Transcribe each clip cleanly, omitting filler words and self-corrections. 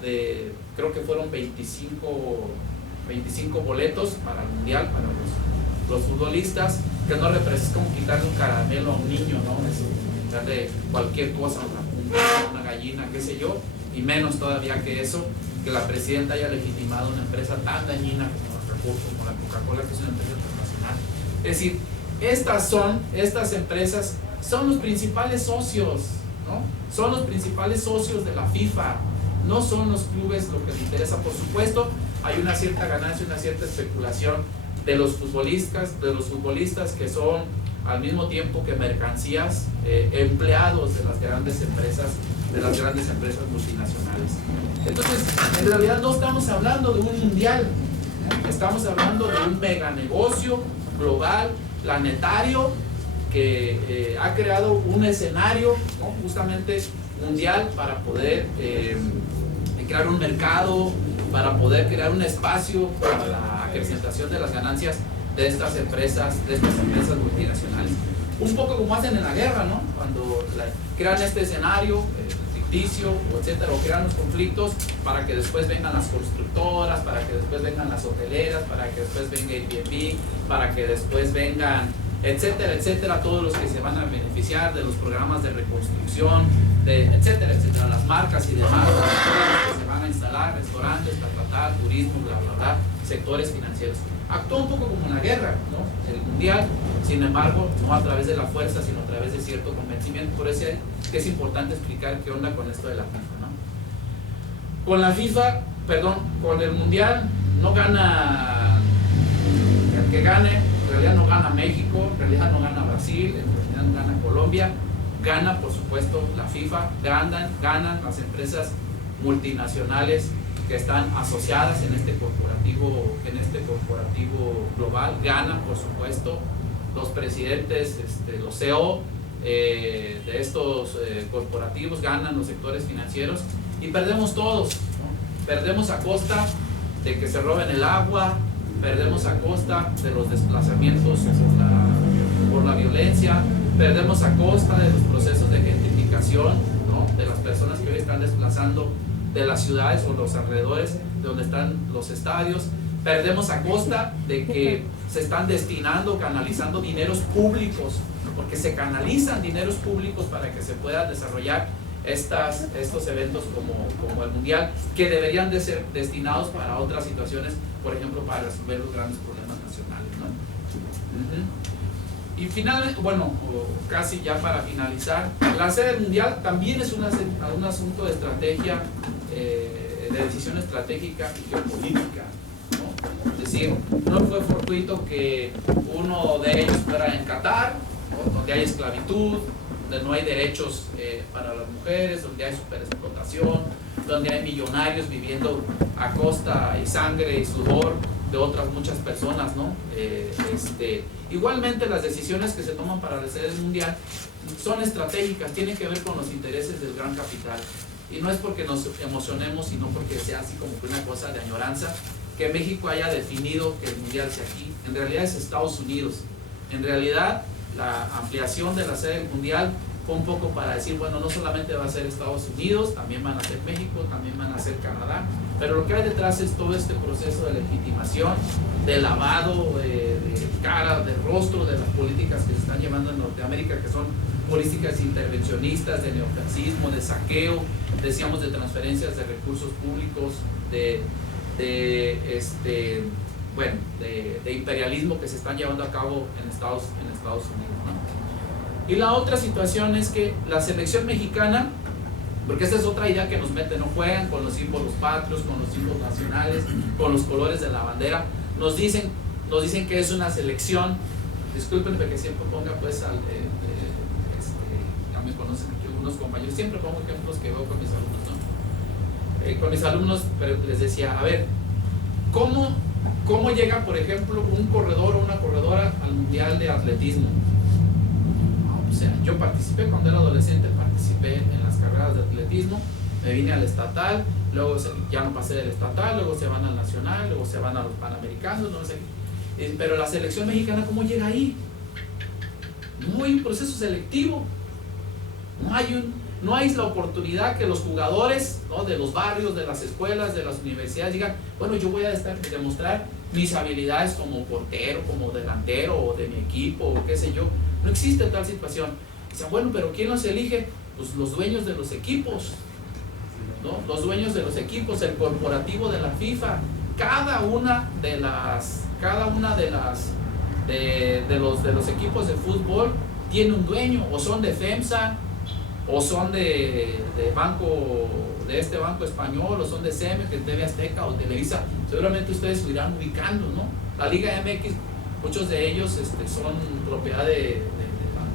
creo que fueron 25 boletos para el mundial, para los futbolistas, que no representa, como quitarle un caramelo a un niño, ¿no? Es darle cualquier cosa, una gallina, qué sé yo, y menos todavía que eso, que la presidenta haya legitimado una empresa tan dañina como la Coca-Cola, que es una empresa internacional. Es decir, estas empresas son los principales socios, ¿no? Son los principales socios de la FIFA, no son los clubes lo que les interesa. Por supuesto, hay una cierta ganancia, una cierta especulación de los futbolistas que son al mismo tiempo que mercancías, empleados de las grandes empresas multinacionales. Entonces, en realidad no estamos hablando de un mundial, ¿no? Estamos hablando de un mega negocio global, planetario, que ha creado un escenario, ¿no? Justamente mundial, para poder crear un mercado, para poder crear un espacio para la acrecentación de las ganancias de estas empresas multinacionales. Un poco como hacen en la guerra, ¿no? Cuando crean este escenario ficticio, etcétera, o crean los conflictos para que después vengan las constructoras, para que después vengan las hoteleras, para que después venga Airbnb, para que después vengan, etcétera, etcétera, todos los que se van a beneficiar de los programas de reconstrucción, etcétera, etcétera, las marcas y demás, que se van a instalar, restaurantes, turismo, bla, bla, bla, sectores financieros. Actúa un poco como una guerra, ¿no? El mundial, sin embargo, no a través de la fuerza, sino a través de cierto convencimiento. Por eso es importante explicar qué onda con esto de la FIFA, ¿no? Con el mundial no gana el que gane, en realidad no gana México, en realidad no gana Brasil, en realidad no gana Colombia, gana por supuesto la FIFA, ganan las empresas multinacionales que están asociadas en este corporativo global, ganan por supuesto los presidentes, los CEO de estos corporativos, ganan los sectores financieros y perdemos todos, ¿no? Perdemos a costa de que se roben el agua, perdemos a costa de los desplazamientos por la violencia, perdemos a costa de los procesos de gentrificación, ¿no? De las personas que hoy están desplazando de las ciudades o los alrededores de donde están los estadios, perdemos a costa de que se están canalizando dineros públicos, porque se canalizan dineros públicos para que se puedan desarrollar estos eventos como el mundial, que deberían de ser destinados para otras situaciones, por ejemplo para resolver los grandes problemas nacionales, ¿no? Y finalmente, bueno, casi ya para finalizar, la sede del mundial también es un asunto de estrategia, de decisión estratégica y geopolítica, ¿no? Es decir, no fue fortuito que uno de ellos fuera en Qatar, ¿no? Donde hay esclavitud, donde no hay derechos para las mujeres, donde hay superexplotación, donde hay millonarios viviendo a costa y sangre y sudor de otras muchas personas, ¿no? Igualmente las decisiones que se toman para la sede del mundial son estratégicas, tienen que ver con los intereses del gran capital, y no es porque nos emocionemos, sino porque sea así como que una cosa de añoranza que México haya definido que el mundial sea aquí. En realidad es Estados Unidos. En realidad la ampliación de la sede del mundial fue un poco para decir, bueno, no solamente va a ser Estados Unidos, también van a ser México, también van a ser Canadá, pero lo que hay detrás es todo este proceso de legitimación, de lavado de cara, de rostro de las políticas que se están llevando en Norteamérica, que son políticas intervencionistas, de neofascismo, de saqueo, decíamos, de transferencias de recursos públicos, de imperialismo que se están llevando a cabo en Estados Unidos, ¿no? Y la otra situación es que la selección mexicana, porque esta es otra idea que nos mete, no juegan con los símbolos patrios, con los símbolos nacionales, con los colores de la bandera, nos dicen que es una selección, discúlpenme que siempre ponga pues ya me conocen aquí algunos compañeros, siempre pongo ejemplos que veo con mis alumnos, ¿no? Con mis alumnos les decía, a ver, ¿cómo llega, por ejemplo, un corredor o una corredora al mundial de atletismo? O sea, yo participé cuando era adolescente, participé en las carreras de atletismo, me vine al estatal, luego ya no pasé del estatal, luego se van al nacional, luego se van a los panamericanos, no sé. Pero la selección mexicana, ¿cómo llega ahí? No hay un proceso selectivo, no hay no hay la oportunidad que los jugadores, ¿no?, de los barrios, de las escuelas, de las universidades digan, bueno, yo voy a demostrar mis habilidades como portero, como delantero o de mi equipo o qué sé yo. No existe tal situación. Dicen, bueno, pero ¿quién los elige? Pues los dueños de los equipos, ¿no? Los dueños de los equipos, el corporativo de la FIFA, cada una de los equipos de fútbol tiene un dueño, o son de FEMSA, o son de este banco español, o son de CEMEX, de TV Azteca o Televisa. Seguramente ustedes lo irán ubicando, ¿no? La Liga MX, muchos de ellos son propiedad de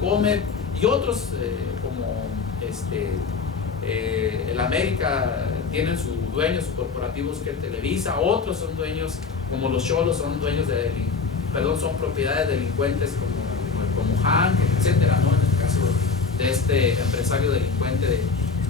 Bancomer, y otros como el América tienen su dueño, sus corporativos, que Televisa. Otros son dueños, como los Xolos, son dueños son propiedades de delincuentes como Hank, etcétera, ¿no? En el caso de este empresario delincuente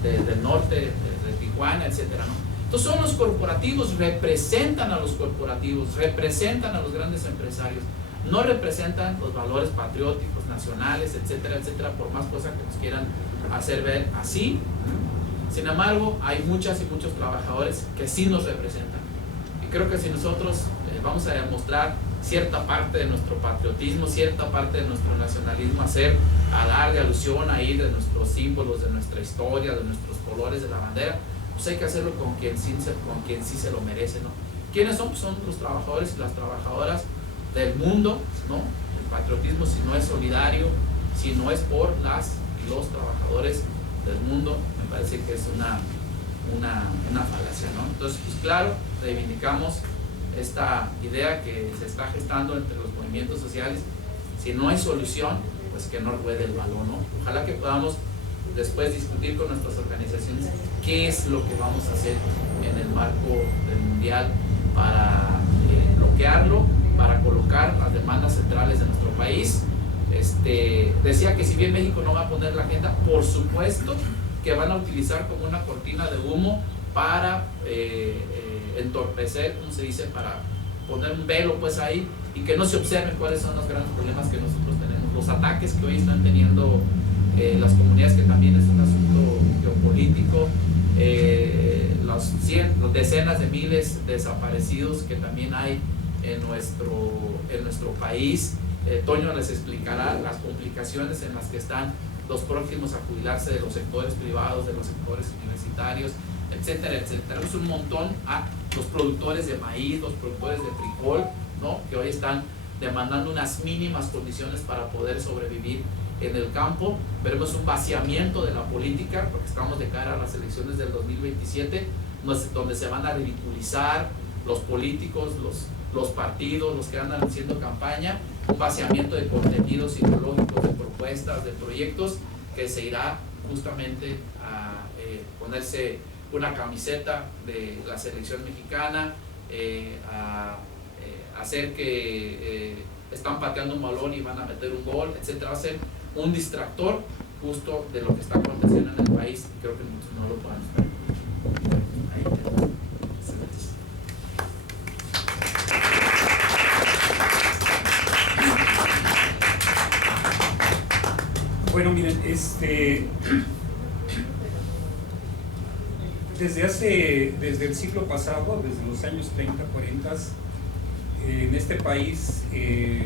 del norte, de Tijuana, etcétera, ¿no? Entonces son los corporativos, representan a los corporativos, representan a los grandes empresarios, no representan los valores patrióticos, nacionales, etcétera, etcétera, por más cosas que nos quieran hacer ver así. Sin embargo, hay muchas y muchos trabajadores que sí nos representan. Y creo que si nosotros vamos a demostrar cierta parte de nuestro patriotismo, cierta parte de nuestro nacionalismo, a darle alusión ahí de nuestros símbolos, de nuestra historia, de nuestros colores de la bandera, pues hay que hacerlo con quien sí se lo merece, ¿no? ¿Quiénes son? Pues son los trabajadores y las trabajadoras del mundo, ¿no? El patriotismo, si no es solidario, si no es por las y los trabajadores del mundo, me parece que es una falacia, ¿no? Entonces, pues claro, reivindicamos esta idea que se está gestando entre los movimientos sociales. Si no hay solución, pues que no ruede el balón, ¿no? Ojalá que podamos después discutir con nuestras organizaciones qué es lo que vamos a hacer en el marco del Mundial para bloquearlo, para colocar las demandas centrales de nuestro país. Decía que si bien México no va a poner la agenda, por supuesto que van a utilizar como una cortina de humo para entorpecer, como se dice, para poner un velo pues ahí y que no se observen cuáles son los grandes problemas que nosotros tenemos, los ataques que hoy están teniendo las comunidades, que también es un asunto geopolítico, las decenas de miles de desaparecidos que también hay en nuestro país. Toño les explicará las complicaciones en las que están los próximos a jubilarse de los sectores privados, de los sectores universitarios, etcétera, etcétera. Es un montón a los productores de maíz, los productores de frijol, ¿no?, que hoy están demandando unas mínimas condiciones para poder sobrevivir en el campo. Veremos un vaciamiento de la política, porque estamos de cara a las elecciones del 2027, donde se van a ridiculizar los políticos, los partidos, los que andan haciendo campaña, un vaciamiento de contenidos ideológicos, de propuestas, de proyectos, que se irá justamente a ponerse una camiseta de la selección mexicana, a hacer que están pateando un balón y van a meter un gol, etcétera. Va a ser un distractor justo de lo que está aconteciendo en el país, y creo que muchos no lo pueden esperar. Bueno, miren, desde el siglo pasado, desde los años 30, 40, en este país el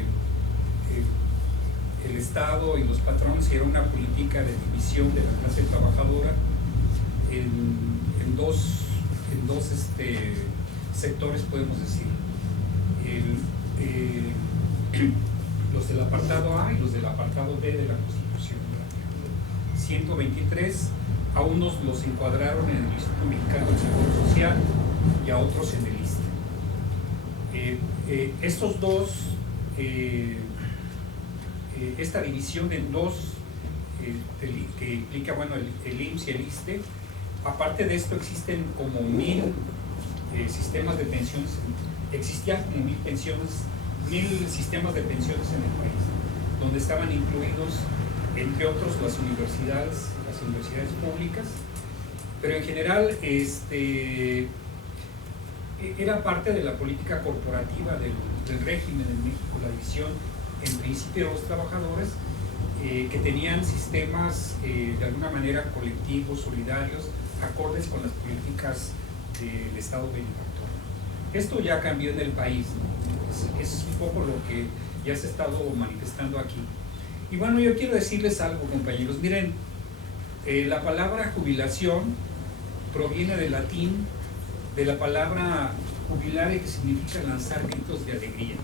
Estado y los patrones hicieron una política de división de la clase trabajadora en dos sectores, podemos decir. Los del apartado A y los del apartado B de la Constitución. 123, a unos los encuadraron en el Instituto Mexicano del Seguro Social y a otros en el ISSSTE. Estos dos, esta división en dos, que implica, bueno, el IMSS y el ISSSTE, aparte de esto existen como 1000 sistemas de pensiones, existían como 1000 sistemas de pensiones en el país, donde estaban incluidos, entre otros, las universidades públicas, pero en general era parte de la política corporativa del régimen en México, la división en principio de los trabajadores que tenían sistemas de alguna manera colectivos, solidarios, acordes con las políticas del Estado benefactor. Esto ya cambió en el país, ¿no? Es un poco lo que ya se ha estado manifestando aquí. Y bueno, yo quiero decirles algo, compañeros. Miren, la palabra jubilación proviene del latín, de la palabra jubilare, que significa lanzar gritos de alegría.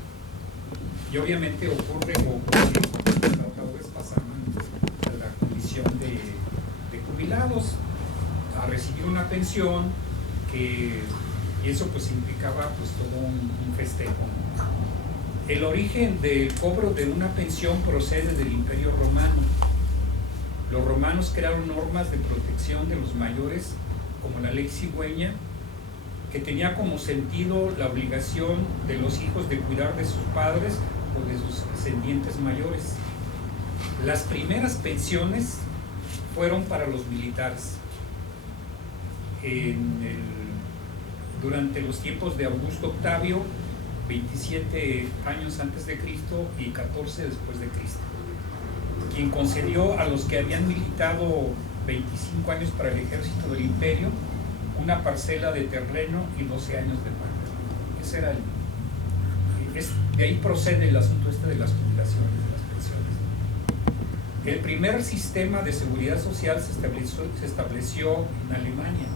Y obviamente ocurre o porque los trabajadores pasaban a la condición de jubilados, a recibir una pensión, y eso pues implicaba pues todo un festejo. El origen del cobro de una pensión procede del Imperio Romano. Los romanos crearon normas de protección de los mayores, como la ley cigüeña, que tenía como sentido la obligación de los hijos de cuidar de sus padres o de sus descendientes mayores. Las primeras pensiones fueron para los militares. Durante los tiempos de Augusto Octavio, 27 años antes de Cristo y 14 después de Cristo, quien concedió a los que habían militado 25 años para el ejército del imperio una parcela de terreno y 12 años de paga. Ese era de ahí procede el asunto de las jubilaciones, de las pensiones. El primer sistema de seguridad social se estableció en Alemania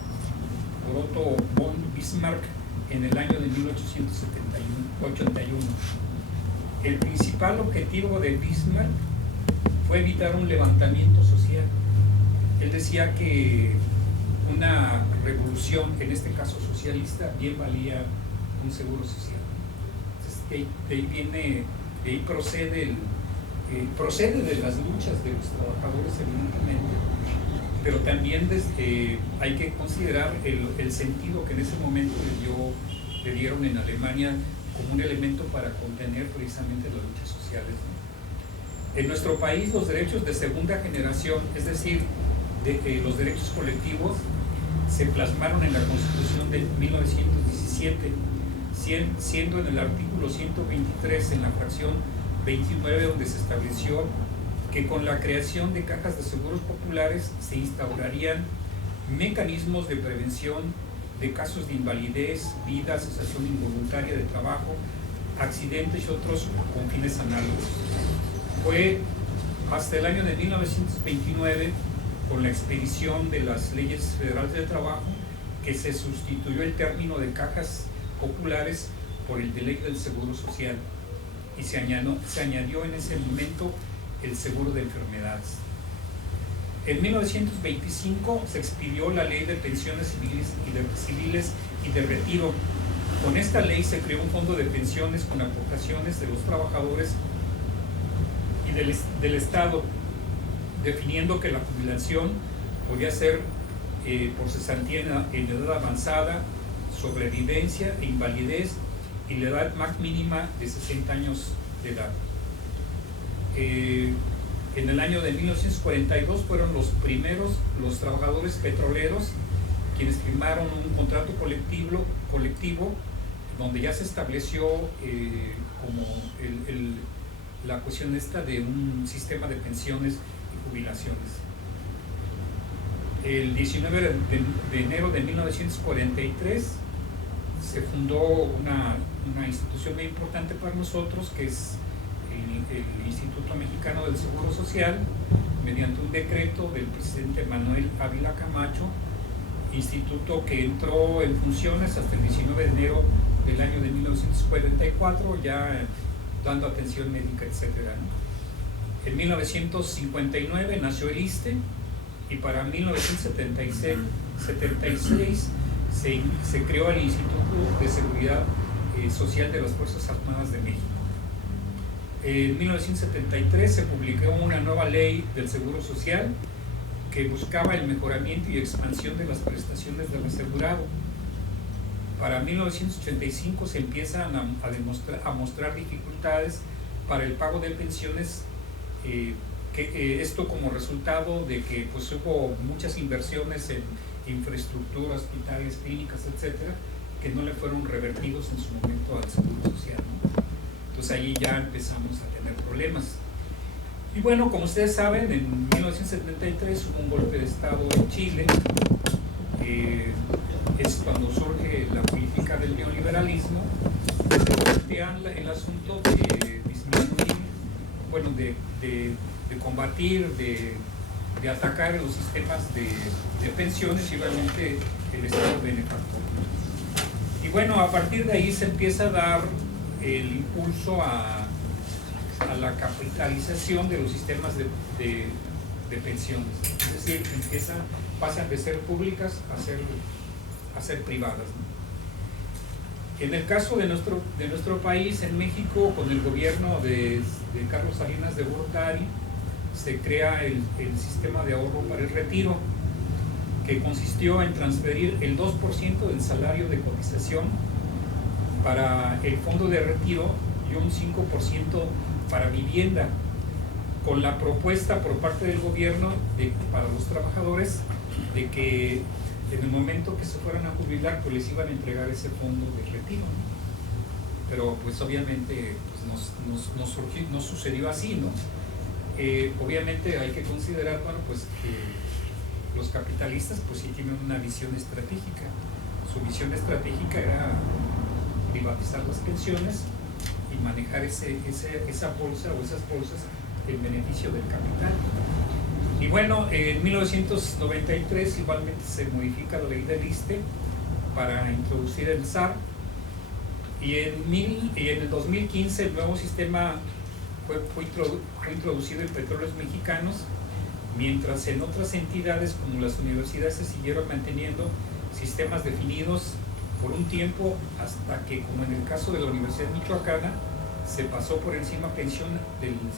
por Otto von Bismarck en el año de 1881. El principal objetivo de Bismarck fue evitar un levantamiento social. Él decía que una revolución, en este caso socialista, bien valía un seguro social. Entonces, de ahí procede de las luchas de los trabajadores, evidentemente, pero también hay que considerar el sentido que en ese momento le dieron en Alemania como un elemento para contener precisamente las luchas sociales, ¿no? En nuestro país, los derechos de segunda generación, es decir, los derechos colectivos, se plasmaron en la Constitución de 1917, siendo en el artículo 123, en la fracción 29, donde se estableció que con la creación de cajas de seguros populares se instaurarían mecanismos de prevención de casos de invalidez, vida, cesación involuntaria de trabajo, accidentes y otros con fines análogos. Fue hasta el año de 1929, con la expedición de las leyes federales del trabajo, que se sustituyó el término de cajas populares por el de ley del seguro social, y se añadió en ese momento el seguro de enfermedades. En 1925 se expidió la ley de pensiones civiles y de retiro. Con esta ley se creó un fondo de pensiones con aportaciones de los trabajadores y del Estado, definiendo que la jubilación podía ser por cesantía en edad avanzada, sobrevivencia e invalidez, y la edad más mínima de 60 años de edad. En el año de 1942 fueron los primeros, los trabajadores petroleros, quienes firmaron un contrato colectivo donde ya se estableció como la cuestión esta de un sistema de pensiones y jubilaciones. El 19 de enero de 1943 se fundó una institución muy importante para nosotros, que es el Instituto Mexicano del Seguro Social, mediante un decreto del presidente Manuel Ávila Camacho, instituto que entró en funciones hasta el 19 de enero del año de 1944, ya dando atención médica, etc., ¿no? En 1959 nació el ISSSTE, y para 1976 se creó el Instituto de Seguridad Social de las Fuerzas Armadas de México. En 1973 se publicó una nueva ley del Seguro Social que buscaba el mejoramiento y expansión de las prestaciones del asegurado. Para 1985 se empiezan a mostrar dificultades para el pago de pensiones, esto como resultado de que pues, hubo muchas inversiones en infraestructura, hospitales, clínicas, etcétera, que no le fueron revertidos en su momento al Seguro Social, ¿no? Entonces ahí ya empezamos a tener problemas. Y bueno, como ustedes saben, en 1973 hubo un golpe de Estado en Chile. Es cuando surge la política del neoliberalismo. Se plantea el asunto de disminuir, bueno, de combatir, de atacar los sistemas de pensiones y realmente el Estado benefactor. Y bueno, a partir de ahí se empieza a dar el impulso a la capitalización de los sistemas de pensiones. Es decir, pasan de ser públicas a ser privadas, ¿no? En el caso de nuestro país, en México, con el gobierno de Carlos Salinas de Gortari, se crea el sistema de ahorro para el retiro, que consistió en transferir el 2% del salario de cotización para el fondo de retiro y un 5% para vivienda, con la propuesta por parte del gobierno para los trabajadores de que en el momento que se fueran a jubilar pues les iban a entregar ese fondo de retiro, ¿no? Pero pues obviamente pues, no sucedió así, ¿no? Obviamente hay que considerar, bueno, pues que los capitalistas pues sí tienen una visión estratégica. Su visión estratégica era privatizar las pensiones y manejar esa bolsa o esas bolsas en beneficio del capital. Y bueno, en 1993 igualmente se modifica la ley del ISSSTE para introducir el SAR, y en el 2015 el nuevo sistema fue introducido en Petróleos Mexicanos, mientras en otras entidades como las universidades se siguieron manteniendo sistemas definidos por un tiempo, hasta que, como en el caso de la Universidad Michoacana, se pasó por encima del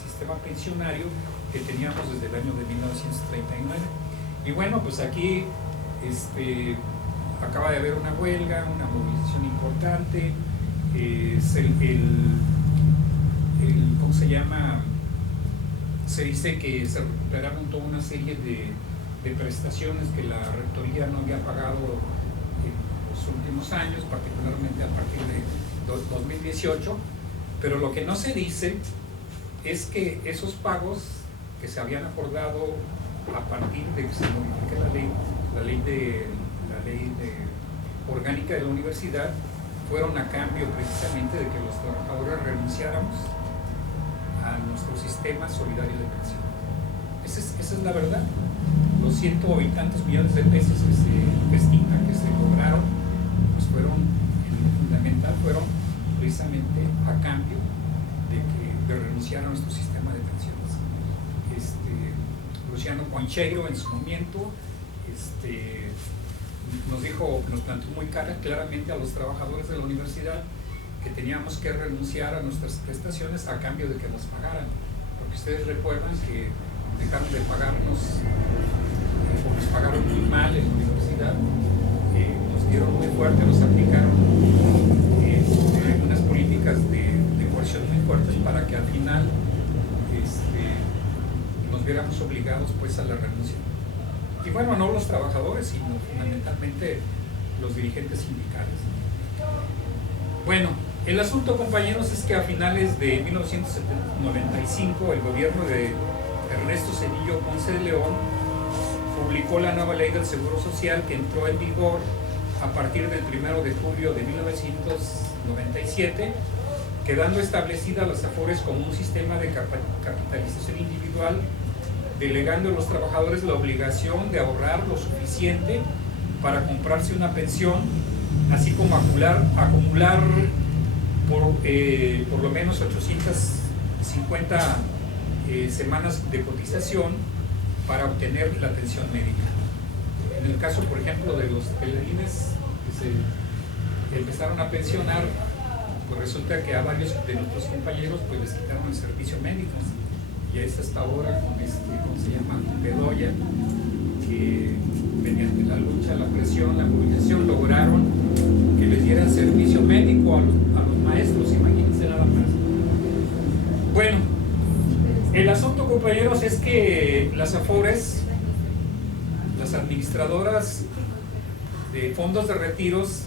sistema pensionario que teníamos desde el año de 1939. Y bueno, pues aquí acaba de haber una huelga, una movilización importante. ¿Cómo se llama? Se dice que se recuperaron toda una serie de prestaciones que la rectoría no había pagado en los últimos años, particularmente a partir de 2018. Pero lo que no se dice es que esos pagos que se habían acordado a partir de que se modifique la ley orgánica de la universidad, fueron a cambio precisamente de que los trabajadores renunciáramos a nuestro sistema solidario de pensión. Esa es la verdad. Los 100 y tantos millones de pesos que se estima que se lograron, pues fueron, en lo fundamental, fueron precisamente a cambio de renunciar a nuestro sistema de pensiones. Luciano Concheiro en su momento nos planteó muy claramente a los trabajadores de la universidad que teníamos que renunciar a nuestras prestaciones a cambio de que nos pagaran, porque ustedes recuerdan que dejaron de pagarnos, o nos pagaron muy mal en la universidad, nos dieron muy fuerte, nos aplicaron unas políticas de coerción muy fuertes para que al final nos viéramos obligados pues a la renuncia. Y bueno, no los trabajadores, sino fundamentalmente los dirigentes sindicales. Bueno, el asunto, compañeros, es que a finales de 1995 el gobierno de Ernesto Zedillo Ponce de León publicó la nueva ley del Seguro Social, que entró en vigor a partir del 1 de julio de 1997, quedando establecida las AFORES como un sistema de capitalización individual, delegando a los trabajadores la obligación de ahorrar lo suficiente para comprarse una pensión, así como acumular por lo menos 850 semanas de cotización para obtener la pensión médica. En el caso, por ejemplo, de los bailarines que se empezaron a pensionar, pues resulta que a varios de nuestros compañeros pues les quitaron el servicio médico, y es hasta ahora con ¿cómo se llama? Bedoya, que mediante la lucha, la presión, la movilización lograron que les dieran servicio médico a los maestros, imagínense nada más. Bueno, el asunto, compañeros, es que las AFORES, las administradoras de fondos de retiros,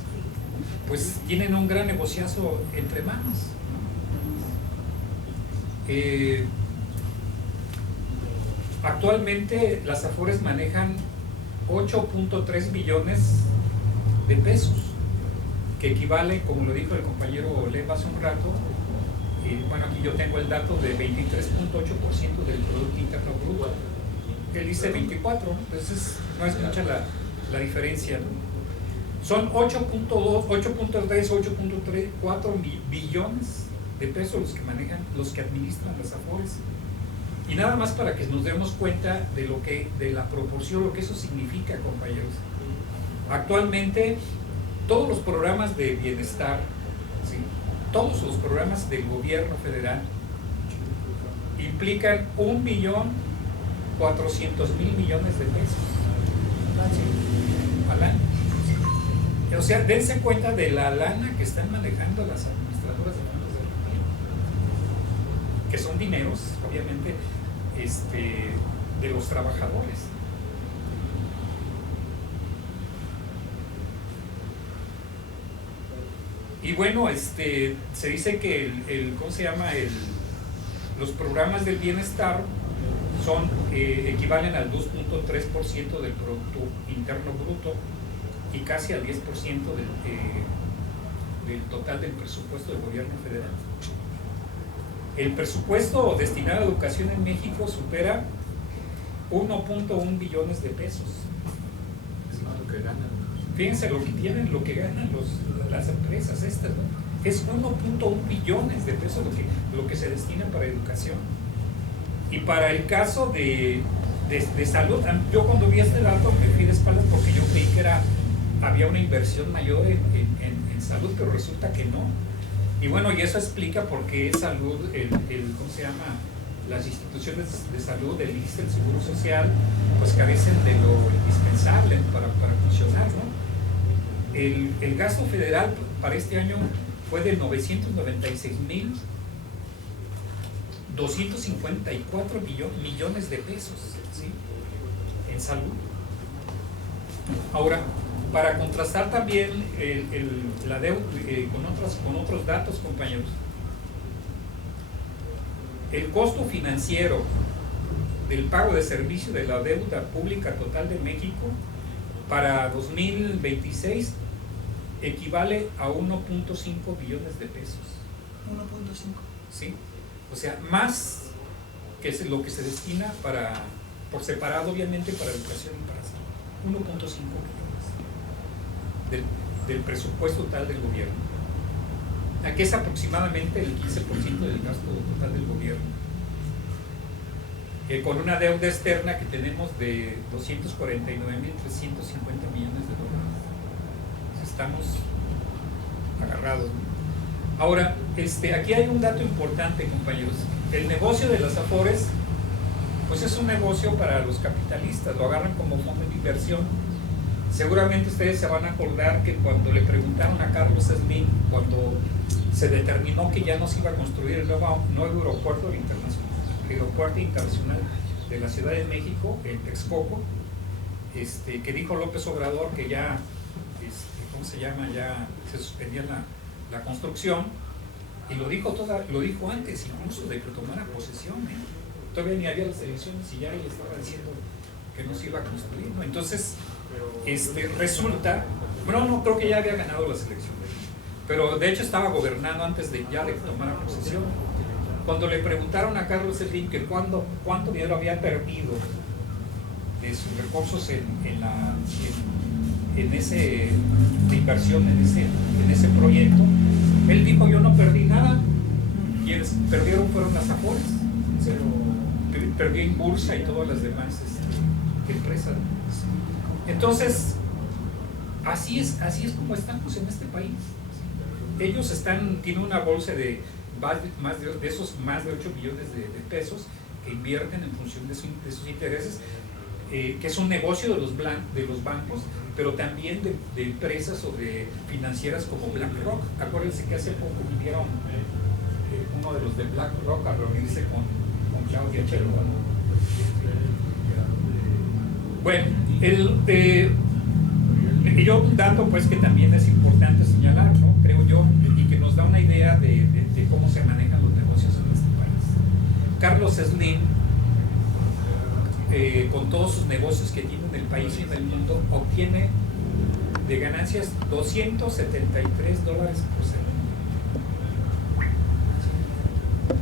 pues tienen un gran negociazo entre manos. Actualmente las Afores manejan 8.3 billones de pesos, que equivale, como lo dijo el compañero Leva hace un rato, bueno, aquí yo tengo el dato de 23.8% del Producto Interno Bruto. Él dice 24, entonces no es mucha la diferencia, ¿no? Son 8.2, 8.3, 8.4 billones de pesos los que manejan, los que administran las Afores. Y nada más para que nos demos cuenta de la proporción, lo que eso significa, compañeros. Actualmente, todos los programas de bienestar, ¿sí?, todos los programas del gobierno federal implican 1.400.000.000.000 de pesos al año. O sea, dense cuenta de la lana que están manejando las administradoras de fondos de que son dineros, obviamente, de los trabajadores. Y bueno, se dice que ¿cómo se llama? Los programas del bienestar equivalen al 2.3% del Producto Interno Bruto y casi al 10% del total del presupuesto del gobierno federal. El presupuesto destinado a educación en México supera 1.1 billones de pesos. Fíjense lo que tienen, lo que ganan las empresas estas, ¿no? Es 1.1 billones de pesos lo que se destina para educación. Y para el caso de salud, yo cuando vi este dato me fui de espaldas porque yo creí que había una inversión mayor en salud, pero resulta que no. Y bueno, y eso explica por qué salud, ¿cómo se llama? Las instituciones de salud, el ISSSTE, el Seguro Social, pues carecen de lo indispensable para funcionar, ¿no? El gasto federal para este año fue de 996.254 millones de pesos, ¿sí?, en salud. Ahora, para contrastar también la deuda con otros datos, compañeros, el costo financiero del pago de servicio de la deuda pública total de México para 2026 equivale a 1.5 billones de pesos. 1.5. ¿Sí? O sea, más que es lo que se destina por separado, obviamente, para educación y para salud. 1.5 billones del presupuesto total del gobierno. Aquí es aproximadamente el 15% del gasto total del gobierno. Con una deuda externa que tenemos de 249.350 millones de dólares. Estamos agarrados, ¿no? Ahora, aquí hay un dato importante, compañeros. El negocio de las Afores, pues es un negocio para los capitalistas, lo agarran como fondo de inversión. Seguramente ustedes se van a acordar que cuando le preguntaron a Carlos Slim, cuando se determinó que ya no se iba a construir el nuevo aeropuerto internacional de la Ciudad de México, el Texcoco, que dijo López Obrador que ya, ¿cómo se llama? Ya se suspendía la construcción, y lo dijo antes incluso de que tomara posesión, ¿eh? Todavía ni había las elecciones y ya él estaba diciendo que no se iba a construir, ¿no? Entonces, resulta, bueno, no creo que ya había ganado las elecciones, pero de hecho estaba gobernando antes de que tomara posesión. Cuando le preguntaron a Carlos Slim que cuánto dinero había perdido de sus recursos de inversión en ese proyecto, él dijo: yo no perdí nada, quienes perdieron fueron las Afores, perdió en Bursa y todas las demás empresas. Entonces, así es como estamos en este país. Ellos tienen una bolsa de más de 8 billones de pesos que invierten en función de sus intereses, que es un negocio de los bancos, pero también de empresas o de financieras como BlackRock. Acuérdense que hace poco vinieron uno de los de BlackRock a reunirse con Claudia Sheinbaum. Bueno, yo un dato pues que también es importante señalar, ¿no?, creo yo, y que nos da una idea de cómo se manejan los negocios en este país. Carlos Slim con todos sus negocios que tiene en el país y en el mundo, obtiene de ganancias $273 por semana.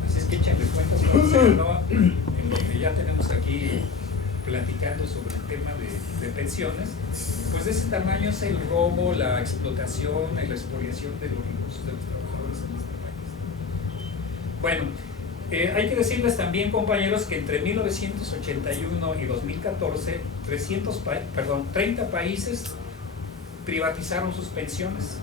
Así es que échenle cuentas cuando se ganó en lo que ya tenemos aquí platicando sobre el tema de pensiones. Pues de ese tamaño es el robo, la explotación y la expoliación de los recursos de los trabajadores en este país. Bueno, hay que decirles también, compañeros, que entre 1981 y 2014, 30 países privatizaron sus pensiones.